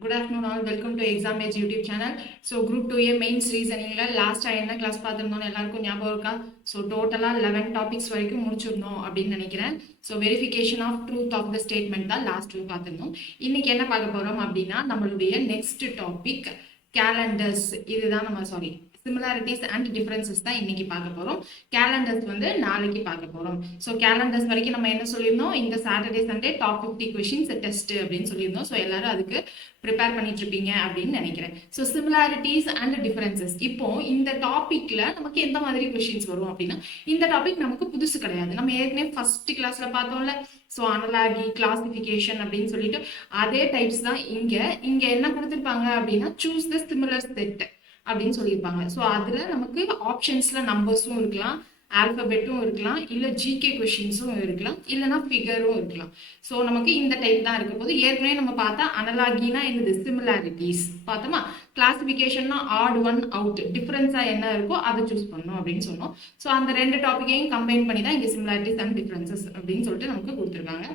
Good afternoon all. Welcome to Exam Edge YouTube channel. So Group 2A Mains Reasoning last என்ன class பார்த்திருந்தோம் எல்லாருக்கும் ஞாபகம் இருக்கா? So டோட்டலா 11 டாபிக்ஸ் வரைக்கும் முடிச்சிருந்தோம் அப்படின்னு நினைக்கிறேன். So verification of truth of the statement தான் லாஸ்ட் வீக் பார்த்திருந்தோம். இன்னைக்கு என்ன பார்க்க போறோம் அப்படின்னா நம்மளுடைய நெக்ஸ்ட் டாபிக் கேலண்டர்ஸ். இதுதான் நம்ம similarities and differences தான் இன்னைக்கு பார்க்க போறோம். கேலண்டர்ஸ் வந்து நாளைக்கு பார்க்க போறோம். ஸோ கேலண்டர்ஸ் வரைக்கும் நம்ம என்ன சொல்லியிருந்தோம், இந்த Saturday Sunday top 50 questions test அப்படின்னு சொல்லியிருந்தோம். ஸோ எல்லாரும் அதுக்கு ப்ரிப்பேர் பண்ணிட்டு இருப்பீங்க அப்படின்னு நினைக்கிறேன். So similarities and differences. இப்போ இந்த டாபிக்ல நமக்கு எந்த மாதிரி கொஷின்ஸ் வரும் அப்படின்னா, இந்த டாபிக் நமக்கு புதுசு கிடையாது. நம்ம ஏற்கனவே ஃபர்ஸ்ட் கிளாஸ்ல பார்த்தோம்ல. ஸோ அனலாகி கிளாசிஃபிகேஷன் அப்படின்னு சொல்லிட்டு அதே டைப்ஸ் தான் இங்க என்ன கொடுத்துருப்பாங்க அப்படின்னா, சூஸ் த சிமிலர் செட் அப்படின்னு சொல்லியிருப்பாங்க. ஸோ அதில் நமக்கு ஆப்ஷன்ஸில் நம்பர்ஸும் இருக்கலாம், ஆல்பபெட்டும் இருக்கலாம், இல்லை ஜிகே கொஷின்ஸும் இருக்கலாம், இல்லைனா ஃபிகரும் இருக்கலாம். ஸோ நமக்கு இந்த டைப் தான் இருக்க போது. ஏற்கனவே நம்ம பார்த்தா அனலாகினா என்னது, சிமிலாரிட்டிஸ் பார்த்தோமா. கிளாசிஃபிகேஷன்னா ஆட் ஒன் அவுட், டிஃப்ரென்ஸாக என்ன இருக்கோ அதை சூஸ் பண்ணணும் அப்படின்னு சொன்னோம். ஸோ அந்த ரெண்டு டாப்பிக்கையும் கம்பைன் பண்ணி தான் இங்கே சிமிலாரிட்டிஸ் அண்ட் டிஃப்ரென்சஸ் அப்படின்னு சொல்லிட்டு நமக்கு கொடுத்துருக்காங்க.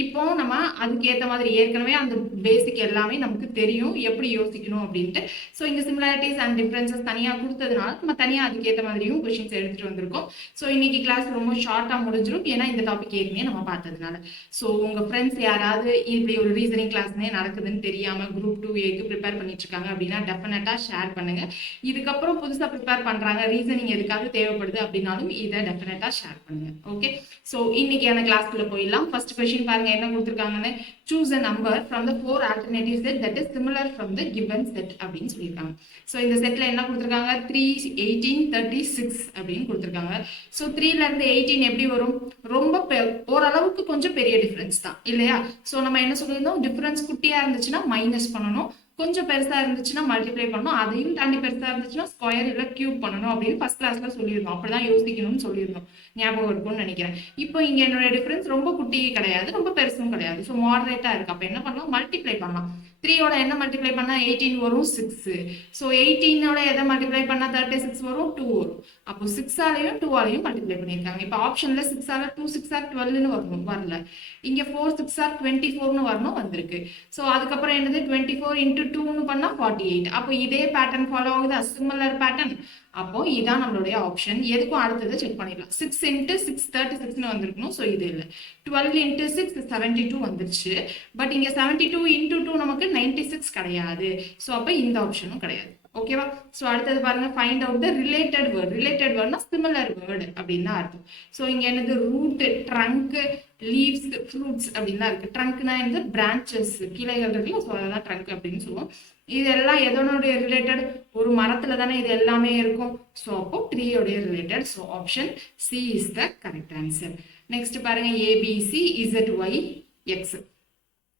இப்போ நம்ம அதுக்கேற்ற மாதிரி ஏற்கனவே அந்த பேசிக் எல்லாமே நமக்கு தெரியும் எப்படி யோசிக்கணும் அப்படின்ட்டு. ஸோ இங்கே சிமிலாரிட்டிஸ் அண்ட் டிஃப்ரென்சஸ் தனியாக கொடுத்ததுனால நம்ம தனியாக அதுக்கேற்ற மாதிரியும் கொஷின்ஸ் எடுத்துகிட்டு வந்திருக்கோம். ஸோ இன்னைக்கு கிளாஸ் ரொம்ப ஷார்ட்டாக முடிஞ்சிடும், ஏன்னா இந்த டாபிக் ஏற்கனவே நம்ம பார்த்ததுனால. ஸோ உங்கள் ஃப்ரெண்ட்ஸ் யாராவது இப்படி ஒரு ரீசனிங் கிளாஸ்னே நடக்குதுன்னு தெரியாமல் குரூப் 2A ப்ரிப்பேர் பண்ணிட்டு இருக்காங்க அப்படின்னா டெஃபினட்டாக ஷேர் பண்ணுங்க. இதுக்கப்புறம் புதுசாக ப்ரிப்பேர் பண்ணுறாங்க, ரீசனிங் எதுக்காவது தேவைப்படுது அப்படின்னாலும் இதை டெஃபினட்டாக ஷேர் பண்ணுங்க. ஓகே, ஸோ இன்னைக்கான கிளாஸ்க்குள்ள போயிடலாம். ஃபர்ஸ்ட் கொஸ்டின் பாருங்க என்ன கொடுத்துருக்காங்கன்னு. choose a number from the 4 alternative set that is similar from the given set அப்படின்னு சொல்லியிருக்காங்க. ஸோ இந்த செட்ல என்ன கொடுத்துருக்காங்க, 3, 18, 36 அப்படின்னு கொடுத்துருக்காங்க. ஸோ 3ல இருந்து 18 எப்படி வரும், ரொம்ப ஓரளவுக்கு கொஞ்சம் பெரிய டிஃபரன்ஸ் தான் இல்லையா. ஸோ நம்ம என்ன சொல்லியிருந்தோம், டிஃபரன்ஸ் குட்டியா இருந்துச்சுன்னா மைனஸ் பண்ணணும், கொஞ்சம் பெருசா இருந்துச்சுன்னா மல்டிப்ளை பண்ணணும், அதையும் தாண்டி பெருசா இருந்துச்சுன்னா ஸ்கொயர் இல்லை கியூப் பண்ணணும் அப்படின்னு ஃபர்ஸ்ட் கிளாஸ்ல சொல்லியிருந்தோம். அப்படிதான் யோசிக்கணும்னு சொல்லியிருந்தோம், ஞாபகம் இருக்கும்னு நினைக்கிறேன். இப்போ இங்க என்னோட டிஃபரன்ஸ் ரொம்ப குட்டி கிடையாது, ரொம்ப பெருசும் கிடையாது. ஸோ மாடரேட்டா இருக்கு. அப்ப என்ன பண்ணலாம், மல்டிப்ளை பண்ணலாம். 3யோட என்ன மல்டிப்ளை பண்ணா 18 வரும், 6. ஸோ 18ஓட எதை மல்டிப்ளை பண்ணா 36 வரும், 2 வரும். அப்போ 6ஆலையும் 2ஆலையும் மல்டிப்ளை பண்ணியிருக்காங்க. இப்போ ஆப்ஷன்ல 6ஆல 2 6 12ன்னு வரணும், வரல. இங்க 4 6 24ன்னு வரணும், வந்திருக்கு. ஸோ அதுக்கப்புறம் என்னது, 24 into 2ன்னு பண்ணா 48. அப்போ இதே பேட்டர்ன் ஃபாலோ ஆகுதா, சிமிலர் பேட்டர்ன். அப்போ இதான் நம்மளுடைய ஆப்ஷன். எதுக்கும் அடுத்தது செக் பண்ணிடலாம். 6 into 6 36ன்னு வந்திருக்கணும். ஸோ இது இல்லை. 12 into 6 72 வந்துருச்சு. பட் இங்க 72 into 2 நமக்கு 96 கிடையாது. ஸோ அப்போ இந்த ஆப்ஷனும் கிடையாது. ஓகேவா. ஸோ அடுத்தது பாருங்க, find out the related word. Related வேர்ட்னா சிமிலர் வேர்டு அப்படின்னு தான் அர்த்தம். ஸோ இங்க என்னது, ரூட், ட்ரங்க், லீவ்ஸ், ஃப்ரூட்ஸ் அப்படின்னு தான் இருக்கு. ட்ரங்க்னா என்னது, பிரான்ச்சஸ், கிளைகள் இருக்குல்ல. ஸோ அதான் ட்ரங்க் அப்படின்னு சொல்லுவோம். இதெல்லாம் எதனுடைய ரிலேட்டட், ஒரு மரத்துல தானே இது எல்லாமே இருக்கும். ஸோ அப்போ ட்ரீயோடைய related. So option C is the correct answer. Next பாருங்க, ஏபிசி இசட்ஒய் எக்ஸ்.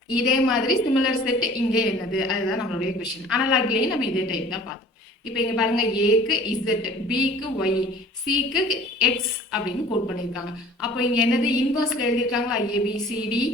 இதே மாதிரி சிமிலர் செட் இங்கே என்னது, அதுதான் நம்மளுடைய கொஸ்டின். அனலாகிலேயே நம்ம இதே டைப் தான் பார்த்தோம். இப்போ இங்க பாருங்க, ஏக்கு இசட், பிக்கு ஒய், சிக்கு எக்ஸ் அப்படின்னு கோட் பண்ணியிருக்காங்க. அப்போ இங்க என்னது, இன்வர்ஸ்ல எழுதியிருக்காங்களா, ஏபிசிடி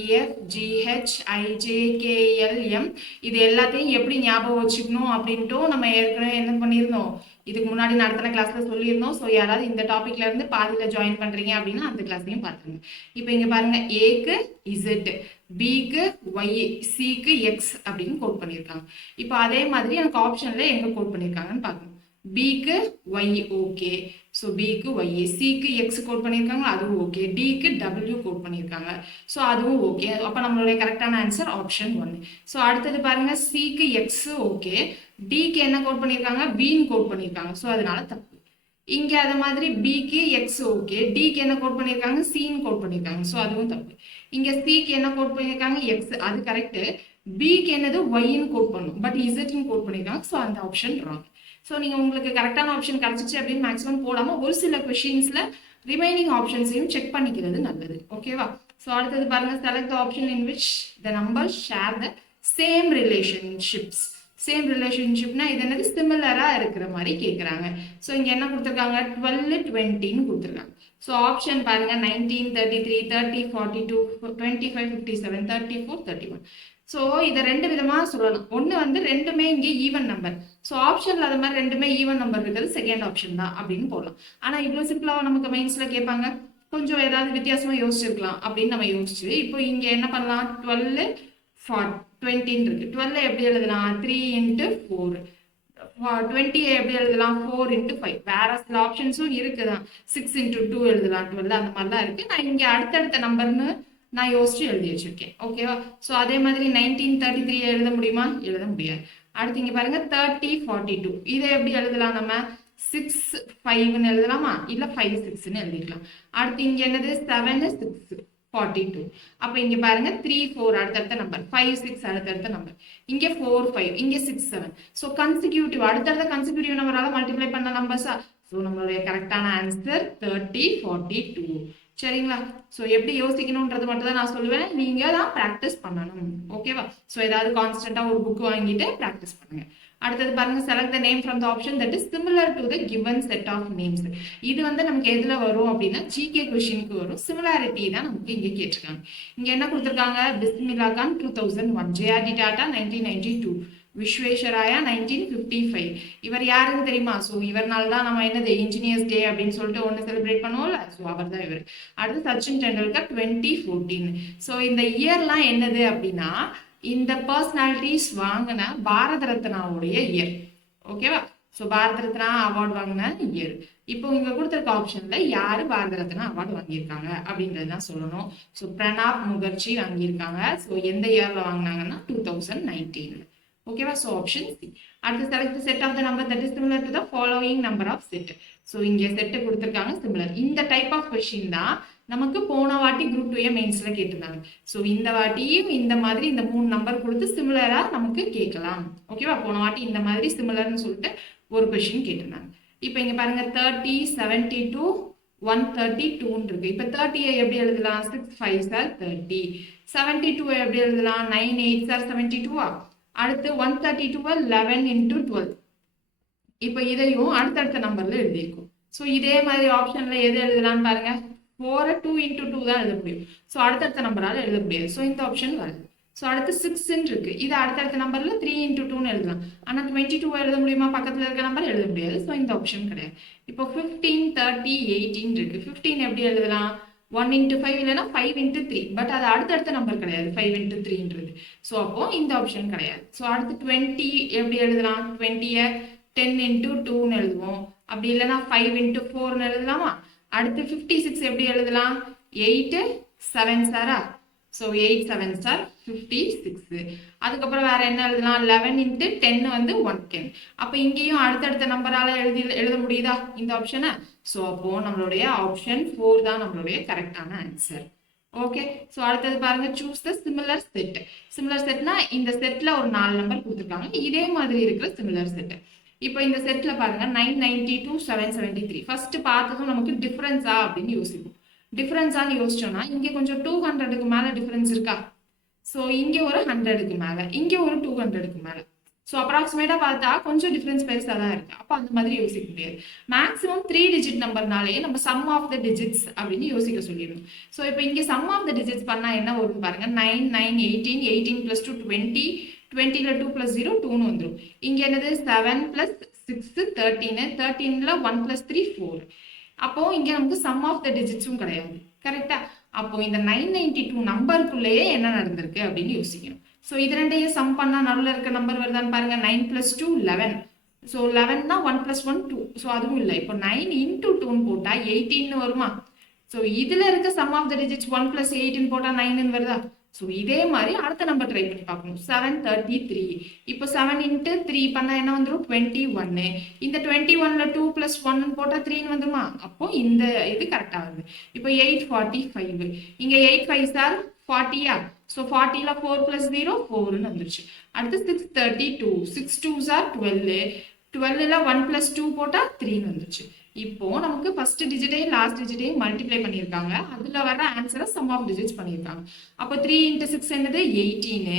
இஎஃப் ஜிஹெச் ஐஜேகேஎல்எம். இது எல்லாத்தையும் எப்படி ஞாபகம் வச்சுக்கணும் அப்படின்ட்டும் நம்ம ஏற்கனவே என்ன பண்ணியிருந்தோம், இதுக்கு முன்னாடி நடத்தின கிளாஸ்ல சொல்லியிருந்தோம். ஸோ யாராவது இந்த டாபிக்ல இருந்து பாதியில ஜாயின் பண்றீங்க அப்படின்னா அந்த கிளாஸ்லையும் பார்த்துருங்க. இப்போ இங்க பாருங்க, ஏக்கு இசட், பிக்கு ஒய், சிக்கு எக்ஸ் அப்படின்னு கோட் பண்ணியிருக்காங்க. இப்போ அதே மாதிரி எனக்கு ஆப்ஷன்ல எங்க கோட் பண்ணியிருக்காங்கன்னு பார்க்கணும். பிக்கு ஒய் ஓகே, ஸோ பிக்கு ஒய், சிக்கு எக்ஸ் கோட் பண்ணியிருக்காங்க, அதுவும் ஓகே. டிக்கு டபிள்யூ கோட் பண்ணியிருக்காங்க, ஸோ அதுவும் ஓகே. அப்போ நம்மளுடைய கரெக்டான ஆன்சர் ஆப்ஷன் 1. ஸோ அடுத்தது பாருங்க, சிக்கு எக்ஸ் ஓகே, டிக்கு என்ன கோட் பண்ணியிருக்காங்க, பின்னு கோட் பண்ணியிருக்காங்க. ஸோ அதனால தப்பு. இங்க அதே மாதிரி பிக்கு எக்ஸ் ஓகே, டிக்கு என்ன கோட் பண்ணியிருக்காங்க, சின்னு கோட் பண்ணியிருக்காங்க. ஸோ அதுவும் தப்பு. இங்க சிக்கு என்ன கோட் பண்ணியிருக்காங்க, எக்ஸ், அது கரெக்ட். பிக்கு என்னது, ஒய்ன்னு கோட் பண்ணும், பட் இசட்னு கோட் பண்ணியிருக்காங்க. ஸோ அந்த ஆப்ஷன் ராங். ஸோ நீங்கள் உங்களுக்கு கரெக்டான ஆப்ஷன் கிடச்சிச்சு அப்படின்னு மேக்ஸிமம் போடாமல் ஒரு சில கொஷின்ஸில் ரிமைனிங் ஆப்ஷன்ஸையும் செக் பண்ணிக்கிறது நல்லது. ஓகேவா. ஸோ அடுத்தது பாருங்கள், select the option in which the number share the same relationships. Same ரிலேஷன்ஷிப்னா இது என்னது, சிமிலராக இருக்கிற மாதிரி கேட்குறாங்க. ஸோ இங்கே என்ன கொடுத்துருக்காங்க, 12 20ன்னு கொடுத்துருக்காங்க. ஸோ ஆப்ஷன் பாருங்க, 19 33 30 42 25 57 34 31. ஸோ இதை ரெண்டு விதமாக சொல்லலாம். ஒன்று வந்து ரெண்டுமே இங்கே ஈவன் நம்பர். ஸோ ஆப்ஷனில் அது மாதிரி ரெண்டுமே ஈவன் நம்பர் இருக்கிறது செகண்ட் ஆப்ஷன் தான் அப்படின்னு போடலாம். ஆனால் இவ்வளோ சிம்பிளாக நமக்கு மெயின்ஸில் கேட்பாங்க, கொஞ்சம் ஏதாவது வித்தியாசமாக யோசிச்சிருக்கலாம் அப்படின்னு நம்ம யோசிச்சு இப்போ இங்கே என்ன பண்ணலாம், 12 20 இருக்கு. 12 எப்படி எழுதலாம்? 3 into 4. 20 எப்படி எழுதலாம்? 4 into 5. வேற சில ஆப்ஷன்ஸும் இருக்குதான். 6 into 2 எழுதலாம். 12 அந்த மாதிரிலாம் இருக்கு. நான் இங்க அடுத்தடுத்த நம்பர்னு நான் யோசிச்சு எழுதி வச்சிருக்கேன். ஓகேவா? ஸோ அதே மாதிரி 1933 எழுத முடியுமா? எழுத முடியாது. அடுத்து இங்க பாருங்க 30 42. இதை எப்படி எழுதலாம்? நம்ம 6 5ன்னு எழுதலாமா? இல்ல 5 6ன்னு எழுதிக்கலாம். அடுத்து இங்க என்னது? 7 6 42. அப்ப இங்க பாருங்க 3 4 அடுத்தடுத்த நம்பர், 5 6 அடுத்தடுத்த நம்பர், இங்க 4 5, இங்க 6 7. ஸோ கன்சிக்யூட்டிவ் அடுத்தடுத்த கன்சிக்யூட்டிவ் நம்பரால மல்டிப்ளை பண்ண நம்பர்ஸா? ஸோ நம்மளுடைய கரெக்டான ஆன்சர் 30 42. சரிங்களா? ஸோ எப்படி யோசிக்கணும்ன்றது மட்டும் தான் நான் சொல்லுவேன். நீங்க தான் ப்ராக்டிஸ் பண்ணணும். ஓகேவா? ஸோ ஏதாவது கான்ஸ்டன்டா ஒரு புக் வாங்கிட்டு ப்ராக்டிஸ் பண்ணுங்க. அடுத்தது பாருங்க, select the name from the option that is similar to the given set of names. இது வந்து நமக்கு எதுல வரும் அப்படின்னா ஜிகே கொஸ்டினுக்கு வரும். சிமிலாரிட்டி தான் நமக்கு இங்க கேட்டிருக்காங்க. இங்க என்ன கொடுத்துருக்காங்க? பிஸ்மில்லா கான் 2001, ஜேஆர்டி டாடா 1992, விஸ்வேஸ்வராயா 1955. இவர் யாருன்னு தெரியுமா? ஸோ இவர்னால தான் நம்ம என்னது இன்ஜினியர்ஸ் டே அப்படின்னு சொல்லிட்டு ஒன்று செலிப்ரேட் பண்ணுவோம்ல. ஸோ அவர் தான் இவர். அடுத்து சச்சின் டெண்டுல்கர் 2014. ஸோ இந்த இயர்லாம் என்னது அப்படின்னா இந்த பர்சனாலிட்டிஸ் வாங்கின பாரத ரத்னாவுடைய இயர். ஓகேவா? ஸோ பாரத ரத்னா அவார்டு வாங்கின இயர். இப்போ இங்க கொடுத்துருக்க ஆப்ஷன்ல யாரு பாரத ரத்னா அவார்டு வாங்கியிருக்காங்க அப்படின்றது தான் சொல்லணும். ஸோ பிரணாப் முகர்ஜி வாங்கியிருக்காங்க. ஸோ எந்த இயர்ல வாங்கினாங்கன்னா 2019. ஓகேவா? So option C. அடுத்து select set of the number that is similar to the following number of set. So இங்கே செட்டு கொடுத்துருக்காங்க சிமிலர். இந்த டைப் ஆஃப் கொஸ்டின் தான் நமக்கு போன வாட்டி குரூப் 2 மெயின்ஸ்ல கேட்டிருந்தாங்க. ஸோ இந்த வாட்டியும் இந்த மாதிரி இந்த 3 நம்பர் கொடுத்து சிமிலரா நமக்கு கேட்கலாம். ஓகேவா? போன வாட்டி இந்த மாதிரி சிமிலர்னு சொல்லிட்டு ஒரு கொஸ்டின் கேட்டிருந்தாங்க. இப்போ இங்க பாருங்க 30 72 132 இருக்கு. இப்போ 30 எப்படி எழுதலாம்? 6 5 சார் 30. 72 எப்படி எழுதலாம்? 9 8 சார் 72. அடுத்து 132 11 into 12. இப்போ இதையும் அடுத்தடுத்த நம்பர்ல எழுதியிருக்கும். ஸோ இதே மாதிரி ஆப்ஷன்ல எது எழுதலாம்னு பாருங்க. 4 2 into 2 தான் எழுத முடியும். ஸோ அடுத்தடுத்த நம்பரால எழுத முடியாது. ஸோ இந்த ஆப்ஷன் வருது. ஸோ அடுத்து 6 இருக்கு. இது அடுத்தடுத்த நம்பர்ல 3 into 2ன்னு எழுதலாம். ஆனால் 22 எழுத முடியுமா? பக்கத்துல இருக்க நம்பர் எழுத முடியாது. ஸோ இந்த ஆப்ஷன் கிடையாது. இப்போ 15 30 18 இருக்கு. 15 எப்படி எழுதலாம்? 1 into 5 இல்லைன்னா 5 into 3. பட் அது அடுத்தடுத்த நம்பர் கிடையாது 5 into 3ன்றது. ஸோ அப்போ இந்த ஆப்ஷன் கிடையாது. ஸோ அடுத்து 20 எப்படி எழுதலாம்? 20 10 into 2ன்னு எழுதுவோம். அப்படி இல்லைன்னா 5 into 4ன்னு எழுதலாமா? அடுத்து 56 எப்படி எழுதலாம்? 8 7 சாரா? So 8 7 sir 56. அதுக்கப்புறம் வேற என்ன எழுதலாம்? 11 into 10 வந்து 110. அப்போ இங்கேயும் அடுத்தடுத்த நம்பரால எழுத முடியுதா இந்த ஆப்ஷனை? ஸோ அப்போ நம்மளுடைய ஆப்ஷன் 4 தான் நம்மளுடைய கரெக்டான ஆன்சர். ஓகே. ஸோ அடுத்தது பாருங்க, choose the similar set. Similar செட்னா இந்த செட்ல ஒரு 4 நம்பர் கொடுத்துருக்காங்க. இதே மாதிரி இருக்கிற சிமிலர் செட். இப்போ இந்த செட்ல பாருங்க 992 773. ஃபர்ஸ்ட் பார்த்ததும் நமக்கு டிஃபரன்ஸா அப்படின்னு யோசிப்போம். டிஃபரன்ஸான்னு யோசிச்சோம்னா இங்கே கொஞ்சம் 200க்கு மேல டிஃபரன்ஸ் இருக்கா? ஸோ இங்கே ஒரு 100க்கு மேல, இங்கே ஒரு 200க்கு மேல. ஸோ அப்ராக்சிமேட்டா பார்த்தா கொஞ்சம் டிஃபரன்ஸ் பெருசாக தான் இருக்கு. அப்போ அந்த மாதிரி யோசிக்க முடியாது. மேக்ஸிமம் 3 டிஜிட் நம்பர்னாலே நம்ம சம் ஆஃப் த டிஜிட்ஸ் அப்படின்னு யோசிக்க சொல்லிடணும். ஸோ இப்போ இங்கே சம் ஆஃப் த டிஜிட்ஸ் பண்ணா என்ன வரும் பாருங்க. 9 9 18 18 + 2 20. 20ல 2 + 0 2ன்னு வந்துடும். இங்க என்னது 7 + 6 13. 13ல 1 + 3 4. அப்போ இங்க நமக்கு சம் ஆஃப் த டிஜிட்ஸும் கிடையாது. கரெக்டா? அப்போ இந்த 992 நம்பருக்குள்ளேயே என்ன நடந்திருக்கு அப்படின்னு யோசிக்கணும். ஸோ இது ரெண்டையும் சம் பண்ணா நடுவில் இருக்க நம்பர் வருதான்னு பாருங்க. 9 + 2 11. ஸோ 11னா 1 + 1 2. ஸோ அதுவும் இல்லை. இப்போ 9 into 2ன்னு போட்டா 18ன்னு வருமா? ஸோ இதுல இருக்க சம் ஆஃப் த டிஜிட்ஸ் 1 + 8ன்னு போட்டா 9ன்னு வருதா? ஸோ இதே மாதிரி அடுத்த நம்பர் ட்ரை பண்ணி பார்க்கணும். 733. இப்போ 7 into 3 பண்ணா என்ன வந்துடும்? 21. இந்த 21ல 2 + 1 போட்டா 3ன்னு வந்துருமா? அப்போ இந்த இது கரெக்டா வருது. இப்போ 845. இங்க 8 5 சார் 40யா? ஸோ 40ல 4 + 0 4ன்னு வந்துருச்சு. அடுத்து 632. 6 2 சார் 12. 12ல 1 + 2 போட்டா 3ன்னு வந்துருச்சு. இப்போ நமக்கு ஃபர்ஸ்ட் டிஜிட்டையும் லாஸ்ட் டிஜிட்டையும் மல்டிப்ளை பண்ணியிருக்காங்க. அதுல வர ஆன்சரை சம் ஆஃப் டிஜிட்ஸ் பண்ணியிருக்காங்க. அப்போ 3 into 6 என்னது? 18.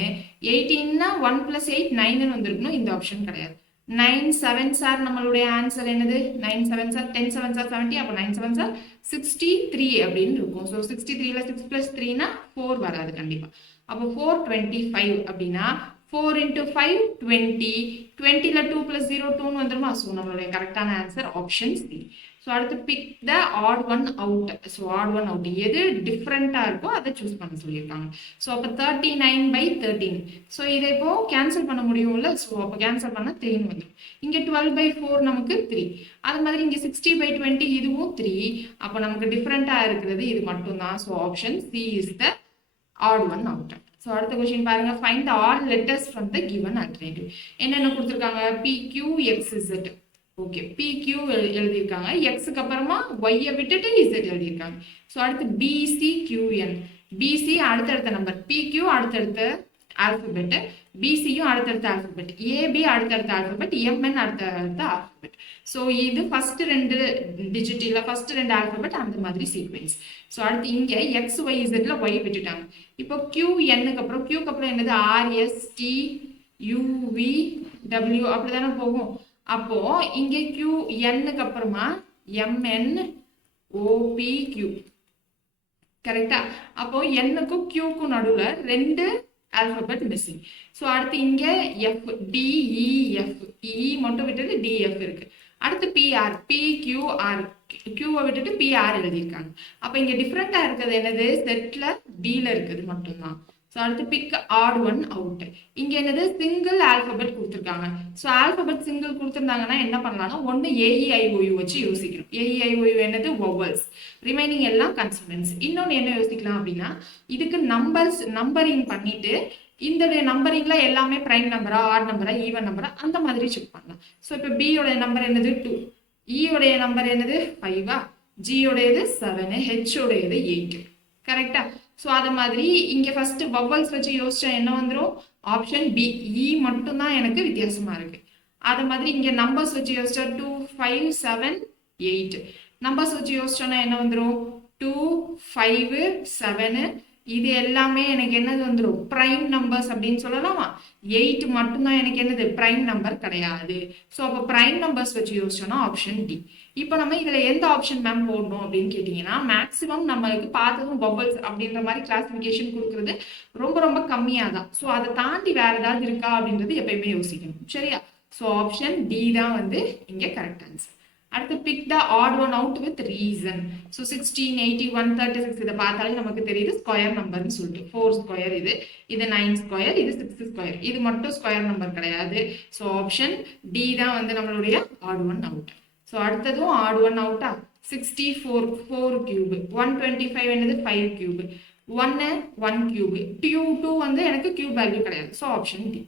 18னா 1 + 8 9ன்னு வந்திருக்கணும். இந்த ஆப்ஷன் கிடையாது. 9 7 சார் நம்மளுடைய ஆன்சர் என்னது? 9 7 சார் 10 7 சார் 70. அப்போ 9 7 சார் 63 அப்படின்னு இருக்கும். ஸோ 63ல 6 + 3னா 4 வராது கண்டிப்பா. அப்போ 425 அப்படின்னா 4 into 5 20. 20ல 2 + 0 2ன்னு வந்துருமா? ஸோ நம்மளுடைய கரெக்டான ஆன்சர் ஆப்ஷன் சி. ஸோ அடுத்து pick the odd one out. So odd one out எது டிஃப்ரெண்ட்டாக இருக்கோ அதை சூஸ் பண்ண சொல்லியிருக்காங்க. ஸோ அப்போ 39/13. ஸோ இதை இப்போ கேன்சல் பண்ண முடியும்ல. ஸோ அப்போ கேன்சல் பண்ணால் 3 வந்துடும். இங்கே 12/4 நமக்கு 3. அது மாதிரி இங்கே 60/20 இதுவும் 3. அப்போ நமக்கு டிஃப்ரெண்ட்டாக இருக்கிறது இது மட்டும்தான். So option C is the odd one out. So அடுத்த கொஸ்டின் பாருங்க, find all letters from the given alternative. என்னென்ன கொடுத்துருக்காங்க, PQXZ. ஓகே, PQ எழுதியிருக்காங்க, எக்ஸுக்கு அப்புறமா ஒய்யை விட்டுட்டு இசட் எழுதியிருக்காங்க. ஸோ அடுத்து BCQN. BC அடுத்தடுத்த நம்பர், PQ அடுத்தடுத்த ஆல்பபெட், BCயும் அடுத்தடுத்த ஆல்பபெட், AB அடுத்தடுத்த ஆல்பபெட், MN அடுத்தடுத்த ஆல்பபெட். ஸோ இது ஃபர்ஸ்ட் 2 டிஜிட் இல்லை ஃபர்ஸ்ட் 2 ஆல்பபெட் அந்த மாதிரி சீக்வென்ஸ். ஸோ அடுத்து இங்கே XYZல ஒய் விட்டுட்டாங்க. இப்போ QNக்கு அப்புறம் Qக்கு அப்புறம் என்னது, RSTUVW அப்படி தானே போகும். அப்போ இங்கே QNக்கு அப்புறமா MNOPQ. கரெக்டா? அப்போ Nக்கும் Qக்கும் நடுவில் 2 ஆல்பபெட் மிஸ்ஸிங். ஸோ அடுத்து இங்கே FDEF, E மட்டும் விட்டுட்டு DF இருக்கு. அடுத்து PR, PQR, Qவை விட்டுட்டு PR எழுதியிருக்காங்க. அப்போ இங்கே டிஃப்ரெண்டாக இருக்கிறது என்னது, செட்டில் Bல இருக்குது மட்டும்தான். ஸோ அடுத்து பிக் ஆட் ஒன் அவுட். இங்கே என்னது, சிங்கிள் ஆல்பபெட் கொடுத்துருக்காங்க. ஸோ ஆல்பபெட் சிங்கிள் கொடுத்துருந்தாங்கன்னா என்ன பண்ணலாம்னா, ஒன்று AEIOU வச்சு யோசிக்கணும். AEIOU என்னது, வொவல்ஸ், ரிமைனிங் எல்லாம் கன்சனன்ஸ். இன்னொன்று என்ன யோசிக்கலாம் அப்படின்னா, இதுக்கு நம்பரிங் பண்ணிட்டு இந்த நம்பரிங்ல எல்லாமே பிரைம் நம்பரா, ஆட் நம்பரா, ஈவன் நம்பரா அந்த மாதிரி செக் பண்ணலாம். ஸோ இப்போ B நம்பர் என்னது 2, E நம்பர் என்னது 5, G 7, H 8. கரெக்டா? ஸோ அது மாதிரி இங்கே ஃபர்ஸ்ட் வவல்ஸ் வச்சு யோசிச்சா என்ன வந்துடும், ஆப்ஷன் B, E மட்டும்தான் எனக்கு வித்தியாசமா இருக்கு. அது மாதிரி இங்கே நம்பர்ஸ் வச்சு யோசிச்சா 2, 5, 7, 8. நம்பர்ஸ் வச்சு யோசிச்சோன்னா என்ன வந்துடும், 2, 5, 7. இது எல்லாமே எனக்கு என்னது வந்துடும், பிரைம் நம்பர்ஸ் அப்படின்னு சொல்லலாமா. 8 மட்டும்தான் எனக்கு என்னது, பிரைம் நம்பர் கிடையாது. ஸோ அப்போ பிரைம் நம்பர்ஸ் வச்சு யோசிச்சோன்னா ஆப்ஷன் டி. இப்போ நம்ம இதில் எந்த ஆப்ஷன் மேம் போடணும் அப்படின்னு கேட்டிங்கன்னா, மேக்ஸிமம் நம்மளுக்கு பார்த்ததும் வவல்ஸ் அப்படின்ற மாதிரி கிளாசிஃபிகேஷன் கொடுக்குறது ரொம்ப ரொம்ப கம்மியாக தான். ஸோ அதை தாண்டி வேற ஏதாவது இருக்கா அப்படின்றது எப்பயுமே யோசிக்கணும். சரியா? ஸோ ஆப்ஷன் டி தான் வந்து இங்கே கரெக்ட் ஆன்சர். அடுத்து pick the odd one out with reason. So 16, 80, 136 இதை பார்த்தாலே நமக்கு தெரியுது ஸ்கொயர் நம்பர்னு சொல்லிட்டு. 4 ஸ்கொயர் இது 9 ஸ்கொயர், இது 6 ஸ்கொயர், இது மட்டும் ஸ்கொயர் நம்பர் கிடையாது. ஸோ ஆப்ஷன் டி தான் வந்து நம்மளுடைய ஆட் ஒன் அவுட். ஸோ அடுத்ததும் ஆட் ஒன் அவுட்டா, 64 4 கியூப், 125 என்னது 5 கியூப், 1 கியூப், 2 வந்து எனக்கு கியூப் வேல்யூ கிடையாது. So option D.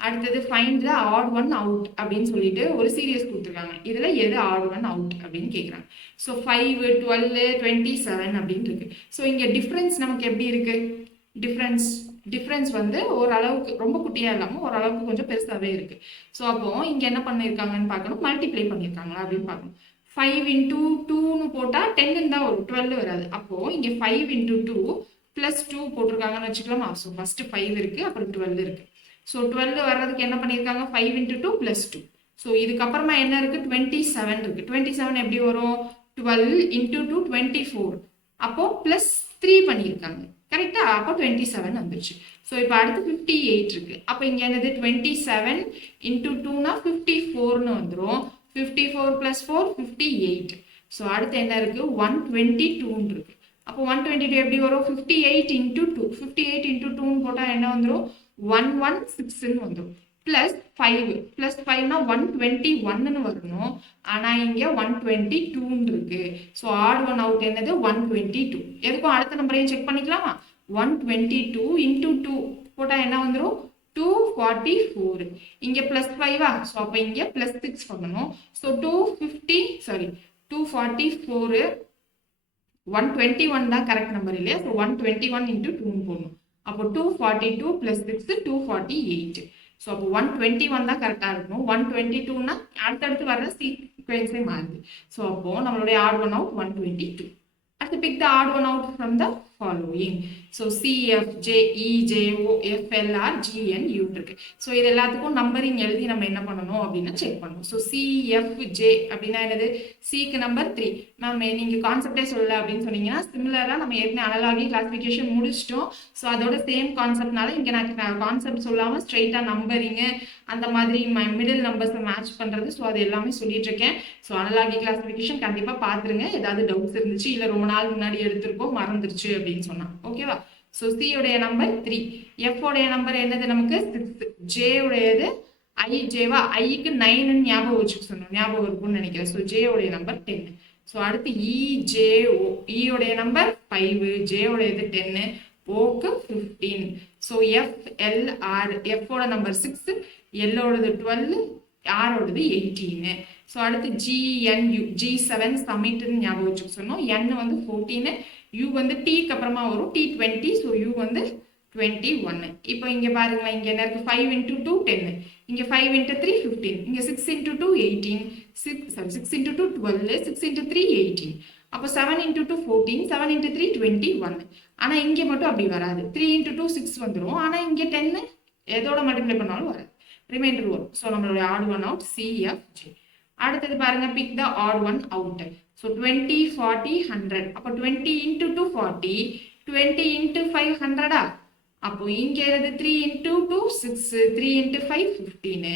அடுத்தது find the odd one out அப்படின்னு சொல்லிட்டு ஒரு சீரியஸ் கொடுத்துருக்காங்க. இதுல எது ஆட் ஒன் அவுட் அப்படின்னு கேட்குறாங்க. ஸோ 5, 12, 27 அப்படின்னு இருக்கு. ஸோ இங்க டிஃப்ரென்ஸ் நமக்கு எப்படி இருக்கு, டிஃப்ரென்ஸ் வந்து ஓரளவுக்கு ரொம்ப குட்டியா இல்லாமல் ஓரளவுக்கு கொஞ்சம் பெருசாகவே இருக்கு. ஸோ அப்போ இங்க என்ன பண்ணியிருக்காங்கன்னு பார்க்கணும், மல்டிப்ளை பண்ணியிருக்காங்களா அப்படின்னு பார்க்கணும். 5 into 2ன்னு போட்டால் 10 தான் வரும், 12 வராது. அப்போ இங்க 5 into 2 + 2 போட்டிருக்காங்கன்னு வச்சுக்கலாமா. ஸோ ஃபர்ஸ்ட் 5 இருக்கு, அப்புறம் 12 இருக்கு. ஸோ 12 வர்றதுக்கு என்ன பண்ணியிருக்காங்க, 5 into 2 + 2. ஸோ இதுக்கப்புறமா என்ன இருக்கு, 27 இருக்கு. 27 எப்படி வரும், 12 into 2 24. அப்போ +3 பண்ணியிருக்காங்க. கரெக்டா? அப்போ 27 வந்துருச்சு. ஸோ இப்போ அடுத்து 58 இருக்கு. அப்போ இங்க என்னது, 27 into 2னா 54ன்னு வந்துடும். 54 + 4 58. ஸோ அடுத்து என்ன இருக்கு, 122 இருக்கு. அப்போ 122 எப்படி வரும், 58 into 2. 58 into 2ன்னு போட்டால் என்ன வந்துடும், 116ன்னு வந்துடும். +5னா 121ன்னு வரணும். ஆனால் இங்கே 122 இருக்கு. ஸோ ஆட் ஒன் அவுட் என்னது, 122. எதுக்கும் அடுத்த நம்பரையும் செக் பண்ணிக்கலாமா. 122 into 2 போட்டால் என்ன வந்துடும், 244. இங்கே +5. ஸோ அப்போ இங்கே +6 பண்ணணும். ஸோ 244 121 தான் கரெக்ட் நம்பர் இல்லையா. ஸோ 121 into 2ன்னு போடணும். அப்போ 242 + 6 248. ஸோ அப்போ 121 தான் கரெக்டாக இருக்கணும். 122னா அடுத்தடுத்து வர்ற சீக்வென்ஸே மாறுது. ஸோ அப்போ நம்மளுடைய ஆட் ஒன் அவுட் 122. அடுத்து pick the odd one out from the following. So C, F, J, E, J, O, F, L, R, G, N, U இருக்கு. ஸோ இது எல்லாத்துக்கும் நம்பரிங் எழுதி நம்ம என்ன பண்ணணும் அப்படின்னா செக் பண்ணணும். ஸோ C, F, J அப்படின்னா என்னது? சிக்கு நம்பர் 3. மேம் நீங்கள் கான்செப்டே சொல்லலை அப்படின்னு சொன்னீங்கன்னா சிமிலராக நம்ம ஏற்கனவே அனலாகி கிளாஸிஃபிகேஷன் முடிச்சிட்டோம். ஸோ அதோட சேம் கான்செப்ட்னால இங்கே நான் கான்செப்ட் சொல்லாமல் ஸ்ட்ரெயிட்டாக நம்பரிங்கு அந்த மாதிரி மிடில் நம்பர்ஸை மேட்ச் பண்ணுறது, ஸோ அது எல்லாமே சொல்லிட்டு இருக்கேன். ஸோ அனலாகி கிளாஸிஃபிகேஷன் கண்டிப்பாக பார்த்துருங்க. ஏதாவது டவுட்ஸ் இருந்துச்சு, இல்லை ரொம்ப நாள் முன்னாடி எடுத்திருக்கோம் மறந்துருச்சு அப்படின்னு சொன்னா ஓகேவா? ஸோ C உடைய நம்பர் 3, F உடைய நம்பர் என்னது நமக்கு 6, J உடையது I, Jவா ஐக்கு 9 ஞாபகம் வச்சுக்க சொன்னோம், ஞாபகம் இருக்கும்னு நினைக்கிறேன். ஸோ J உடைய நம்பர் 10. ஸோ அடுத்து E, J, O, E உடைய நம்பர் 5, J உடையது 10, Oக்கு 15. So F, L, R, F ஓட நம்பர் 6, L ஓடது 12, R ஓடது 18. ஸோ அடுத்து G, N, U, G7 சமிட்னு ஞாபகம் வச்சுக்க சொன்னோம். N வந்து 14, U வந்து Tக்கு அப்புறமா வரும், T 20, ஸோ U வந்து 21. இப்போ இங்கே பாருங்களேன், இங்கே என்ன இருக்குது? 5 into 2 10, இங்கே 5 into 3 15, இங்கே 6 into 2 18, 6 into 2 12, 6 into 3 18. அப்போ 7 into 2 14, 7 into 3 21. ஆனால் இங்கே மட்டும் அப்படி வராது. 3 into 2 6 வந்துடும். ஆனால் இங்கே 10 எதோட மல்டிப்ளை பண்ணாலும் வராது, ரிமைண்டர் வரும். ஸோ நம்மளுடைய odd one out C, F, J. அடுத்தது பாருங்க, pick the odd one out. So 20, 40, 100. அப்போ 20 into 2 40, 20 into 5 100. அப்போ இங்கே 3 into 2 6, 3 into 5 15.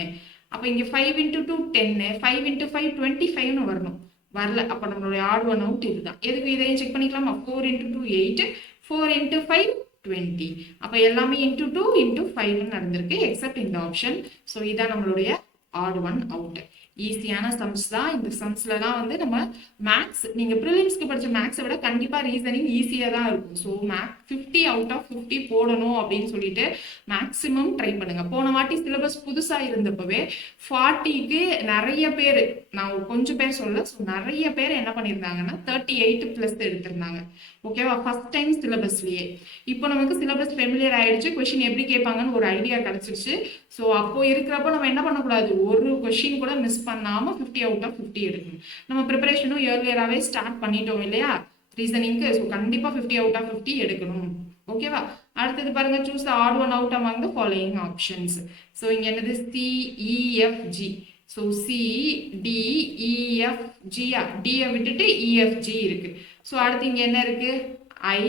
அப்போ இங்கே 5 into 2 10, 5 into 5 25னு வரணும், வரல. அப்போ நம்மளுடைய ஆட் ஒன் அவுட் இதுதான். எதுக்கு இதையும் செக் பண்ணிக்கலாமா? 4 into 2 8, 4 into 5 20. அப்போ எல்லாமே into 2 into 5 நடந்திருக்கு எக்ஸப்ட் இந்த ஆப்ஷன். ஸோ இதான் நம்மளுடைய ஆட் ஒன் அவுட். ஈஸியான சம்ஸ் தான். இந்த சம்ஸ்லலாம் வந்து நம்ம மேக்ஸ், நீங்கள் ப்ரிலிம்ஸ்க்கு படித்த மேக்ஸை விட கண்டிப்பாக ரீசனிங் ஈஸியாக தான் இருக்கும். ஸோ மேக்ஸ் 50 out of 50 போடணும் அப்படின்னு சொல்லிட்டு மேக்ஸிமம் ட்ரை பண்ணுங்க. போன வாட்டி சிலபஸ் புதுசாக இருந்தப்பவே 40க்கு நிறைய பேர், நான் கொஞ்சம் பேர் சொல்ல, ஸோ நிறைய பேர் என்ன பண்ணியிருந்தாங்கன்னா 38+ எடுத்திருந்தாங்க. ஓகேவா? ஃபர்ஸ்ட் டைம் சிலபஸ்லேயே. இப்போ நமக்கு சிலபஸ் ஃபெமிலியர் ஆயிடுச்சு, கொஷின் எப்படி கேட்பாங்கன்னு ஒரு ஐடியா கிடச்சிருச்சு. ஸோ அப்போ இருக்கிறப்போ நம்ம என்ன பண்ணக்கூடாது, ஒரு கொஷின் கூட மிஸ் பண்ணாமல் 50 out of 50 எடுக்கணும். நம்ம ப்ரிப்பரேஷனும் ஏர்லியராகவே ஸ்டார்ட் பண்ணிட்டோம் இல்லையா ரீசனிங்க்கு. ஸோ கண்டிப்பாக 50 out of 50 எடுக்கணும். ஓகேவா? அடுத்தது பாருங்க, choose the odd one out among the following options. So இங்கே என்னது? C, E, F, G. So C, D, E, F, G. டியை விட்டுட்டு E, F, G இருக்கு. ஸோ அடுத்து இங்கே என்ன இருக்கு? I,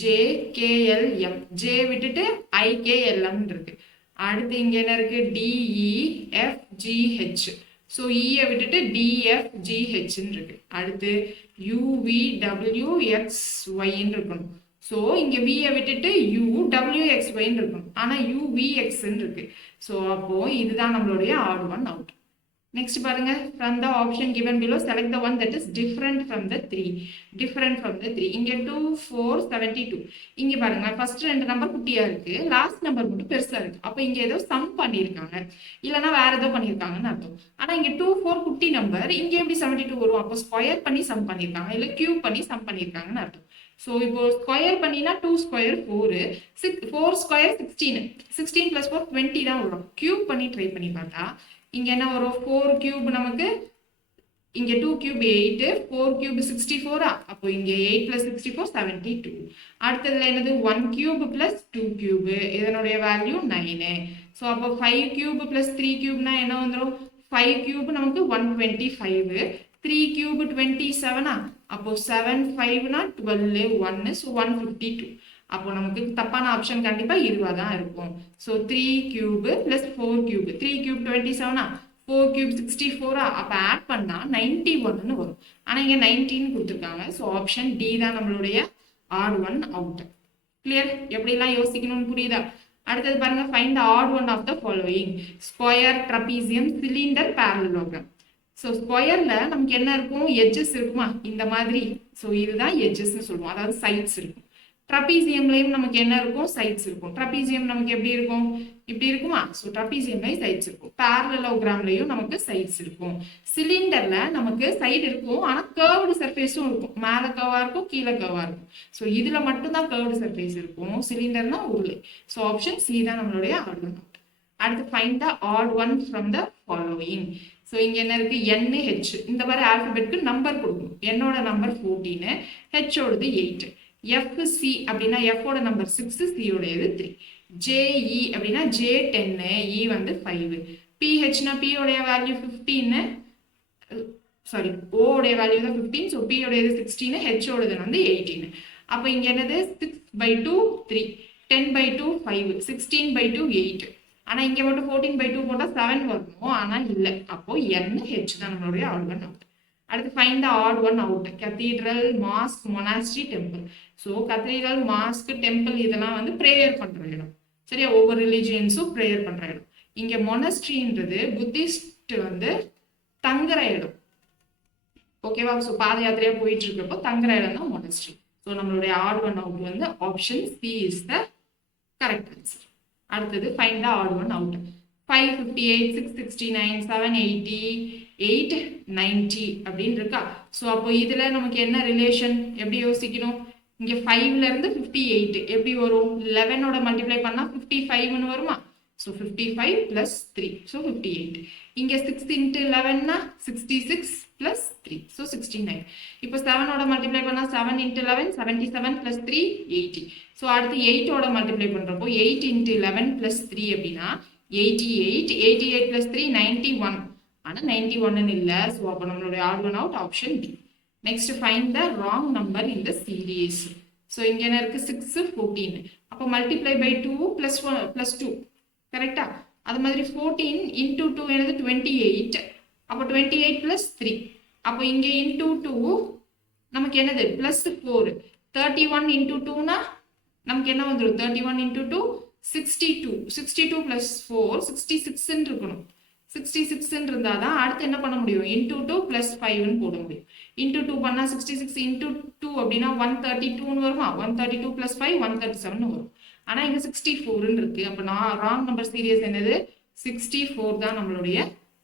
J, K, L, M. J விட்டுட்டு I, K, L, M இருக்கு. அடுத்து இங்கே என்ன இருக்கு? D, E, F, G, H. So இயை விட்டுட்டு D, F, G, Hன்னு இருக்கு. அடுத்து U, V, W, X, Yன்னு இருக்கணும். ஸோ இங்கே வியை விட்டுட்டு U, W, X, Yன்னு இருக்கணும். ஆனால் U, V, Xன்னு இருக்கு. ஸோ அப்போ இதுதான் நம்மளுடைய ஆட் ஒன் அவுட். Next பாருங்க, from the option given below select the one that is different from the 3. Different from the 3. இங்கே 2, 4, 72. இங்கே பாருங்க, ஃபர்ஸ்ட் 2 நம்பர் குட்டியா இருக்கு, லாஸ்ட் நம்பர் மட்டும் பெருசா இருக்கு. அப்போ இங்கே ஏதோ சம் பண்ணியிருக்காங்க, இல்லைன்னா வேற ஏதோ பண்ணியிருக்காங்கன்னு அர்த்தம். ஆனால் இங்கே 2, 4 குட்டி நம்பர், இங்கே எப்படி 72 வரும்? அப்போ ஸ்கொயர் பண்ணி சம் பண்ணியிருக்காங்க, இல்லை கியூப் பண்ணி சம் பண்ணியிருக்காங்கன்னு அர்த்தம். ஸோ இப்போ ஸ்கொயர் பண்ணினா 2 ஸ்கொயர் 4, 4 ஸ்கொயர் 16, 16 + 4 20 தான் வரும். கியூப் பண்ணி ட்ரை பண்ணி பார்த்தா இங்கே என்ன வரும்? 4 கியூப் நமக்கு, இங்கே 2 கியூப் 8, 4 கியூப் 64. அப்போ இங்கே 8 + 64 72. அடுத்ததுல என்னது? 1 கியூப் + 2 கியூப், இதனுடைய வேல்யூ 9. ஸோ அப்போ 5 கியூப் + 3 கியூப்னா என்ன வந்துடும்? 5 கியூப் நமக்கு 125, 3 கியூப் 27. அப்போ 7 5னா 12, 1, ஸோ 152. அப்போ நமக்கு தப்பான ஆப்ஷன் கண்டிப்பாக இதுவாக தான் இருக்கும். So 3 cube + 4 cube, 3 cube 27, 4 cube 64. அப்போ ஆட் பண்ணால் 91ன்னு வரும். ஆனால் இங்கே 19 கொடுத்துருக்காங்க. ஸோ ஆப்ஷன் டி தான் நம்மளுடைய ஆட் ஒன் அவுட். கிளியர்? எப்படிலாம் யோசிக்கணும்னு புரியுதா? அடுத்தது பாருங்க, find the odd one of the following. Square, trapezium, cylinder, parallelogram. So ஸ்கொயரில் நமக்கு என்ன இருக்கும்? எட்ஜஸ் இருக்குமா இந்த மாதிரி. ஸோ இதுதான் எட்ஜஸ்ன்னு சொல்லுவோம், அதாவது சைட்ஸ் இருக்கும். ட்ரபீசியம்லையும் நமக்கு என்ன இருக்கும்? சைட்ஸ் இருக்கும். ட்ரபீசியம் நமக்கு எப்படி இருக்கும்? இப்படி இருக்குமா? ஸோ ட்ரபீசியம்லையும் சைட்ஸ் இருக்கும். பேரலோகிராம்லையும் நமக்கு சைட்ஸ் இருக்கும். சிலிண்டர்ல நமக்கு சைடு இருக்கும், ஆனால் கர்வ்டு சர்ஃபேஸும் இருக்கும். மேலே கர்வாக இருக்கும், கீழே கர்வாக இருக்கும். ஸோ இதுல மட்டும்தான் கர்வ்டு சர்ஃபேஸ் இருக்கும். சிலிண்டர்னா உருளை. ஸோ ஆப்ஷன் சி தான் நம்மளுடைய ஆட் ஒன். அடுத்து find the odd one from the following. So இங்கே என்ன இருக்கு? N, H. இந்த மாதிரி ஆல்பபெட்க்கு நம்பர் கொடுக்கணும். என்னோட நம்பர் 14, ஹெச்சோடது 8. FC அப்படின்னா F ஓட நம்பர் 6, C உடையது 3. JE அப்படின்னா J 10, E வந்து 5. PHனா P உடைய வேல்யூ 15, சாரி O உடைய வேல்யூ தான் 15, ஸோ P உடையது 16, H உடையது வந்து 18. அப்போ இங்கே என்னது 6/2 3, 10/2 5, 16/2 8. ஆனால் இங்கே மட்டும் 14/2 போட்டால் 7 வரணும், ஆனால் இல்லை. அப்போ N H தான் நம்மளுடைய ஆட் ஒன் அவுட். அடுத்து find the odd one out. Cathedral, mosque, monastery, temple. So cathedral, mosque, temple இதெல்லாம் வந்து ப்ரேயர் பண்ணுற இடம். சரியா, ஒவ்வொரு ரிலீஜியன்ஸும் ப்ரேயர் பண்ணுற இடம். இங்கே மொனஸ்ட்ரின்றது புத்திஸ்ட் வந்து தங்குற இடம். ஓகேவா, ஸோ பாத யாத்திரையாக போயிட்டு இருக்கப்போ தங்குற இடம் தான் மொனஸ்ட்ரி. ஸோ நம்மளுடைய ஆட் ஒன் அவுட் வந்து option C is the correct answer. அடுத்தது find the odd one out. 558, 669, 780, 890 அப்படின்னு இருக்கா. ஸோ அப்போ இதில் நமக்கு என்ன ரிலேஷன், எப்படி யோசிக்கணும்? இங்கே 5ல இருந்து 58 எப்படி வரும்? 11ஓட மல்டிப்ளை பண்ணால் 55ன்னு வருமா? So 55 + 3, so 58. இங்கே 6 × 11னா 66 + 3, ஸோ 69. இப்போ 7ஓட மல்டிப்ளை பண்ணால் 7 × 11 77 + 3 80. ஸோ அடுத்து 8ஓட மல்டிப்ளை பண்ணுறப்போ 8 × 11 + 3 அப்படின்னா 88, 88 + 3 91. ஆனால் 91ன்னு இல்லை. ஸோ அப்போ நம்மளுடைய odd one out option D. Next find the wrong number in the series. So இங்கே என்ன இருக்குது 6, 14. அப்போ மல்டிப்ளை பை 2 + 2 கரெக்டா. அது மாதிரி 14 × 2 என்னது 28. அப்போ 28 + 3. அப்போ இங்கே இன்டூ 2 நமக்கு என்னது +4. 31 × 2னா நமக்கு என்ன வந்துடும்? 31 × 2 62. 62 + 4 66ன்னு இருக்கணும். 66ன்னு இருந்தால் தான் அடுத்து என்ன பண்ண முடியும்? இன்டூ 2 + 5ன்னு போட முடியும். இன்டூ 2 பண்ணால் 66 × 2 அப்படின்னா 132ன்னு வருமா? 132 + 5 137ன்னு வரும். ஆனால் இங்கே 64ன்னு இருக்குது. அப்போ நான் ராங் நம்பர் சீரியஸ் என்னது? 64 தான் நம்மளுடைய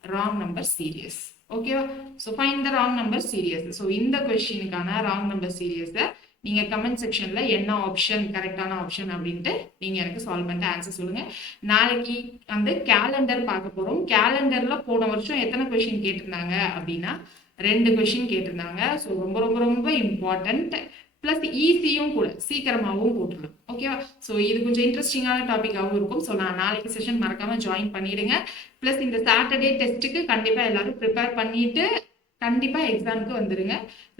ராங் நம்பர் சீரியஸ். ஓகேவா? So find the wrong number serious. So இந்த கொஸ்டினுக்கான ராங் நம்பர் சீரியஸை நீங்கள் கமெண்ட் செக்ஷனில் என்ன ஆப்ஷன் கரெக்டான ஆப்ஷன் அப்படின்ட்டு நீங்கள் எனக்கு சால்வ் பண்ணிட்டு ஆன்சர் சொல்லுங்கள். நாளைக்கு வந்து கேலண்டர் பார்க்க போகிறோம். கேலண்டரில் போன வருஷம் எத்தனை கொஷின் கேட்டிருந்தாங்க அப்படின்னா 2 கொஷின் கேட்டிருந்தாங்க. ஸோ ரொம்ப ரொம்ப ரொம்ப இம்பார்ட்டண்ட், ப்ளஸ் ஈஸியும் கூட, சீக்கிரமாகவும் போட்டுருலாம். ஓகேவா? ஸோ இது கொஞ்சம் இன்ட்ரெஸ்டிங்கான டாப்பிக்காகவும் இருக்கும். ஸோ நான் நாளைக்கு செஷன் மறக்காமல் ஜாயின் பண்ணிவிடுங்க. ப்ளஸ் இந்த சாட்டர்டே டெஸ்ட்டுக்கு கண்டிப்பாக எல்லோரும் ப்ரிப்பேர் பண்ணிவிட்டு கண்டிப்பாக எக்ஸாமுக்கு வந்துடுங்க,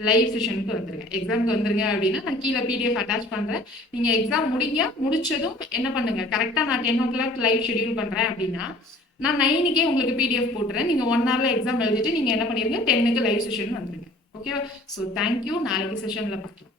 லைவ் செஷனுக்கு வந்துடுங்க. எக்ஸாமுக்கு வந்துருங்க அப்படின்னா நான் கீழே PDF அட்டாச் பண்ணுறேன். நீங்கள் எக்ஸாம் முடிச்சதும் என்ன பண்ணுங்கள், கரெக்டாக நான் 10 o'clock லைவ் ஷெடியூல் பண்ணுறேன் அப்படின்னா நான் 9க்கே உங்களுக்கு PDF போட்டுறேன். நீங்கள் 1 hourல எக்ஸாம் எழுதிட்டு நீங்கள் என்ன பண்ணிடுங்க, 10க்கு லைவ் செஷன் வந்துடுங்க. ஓகேவா? So thank you. நாளைக்கு செஷனில் பார்க்கலாம்.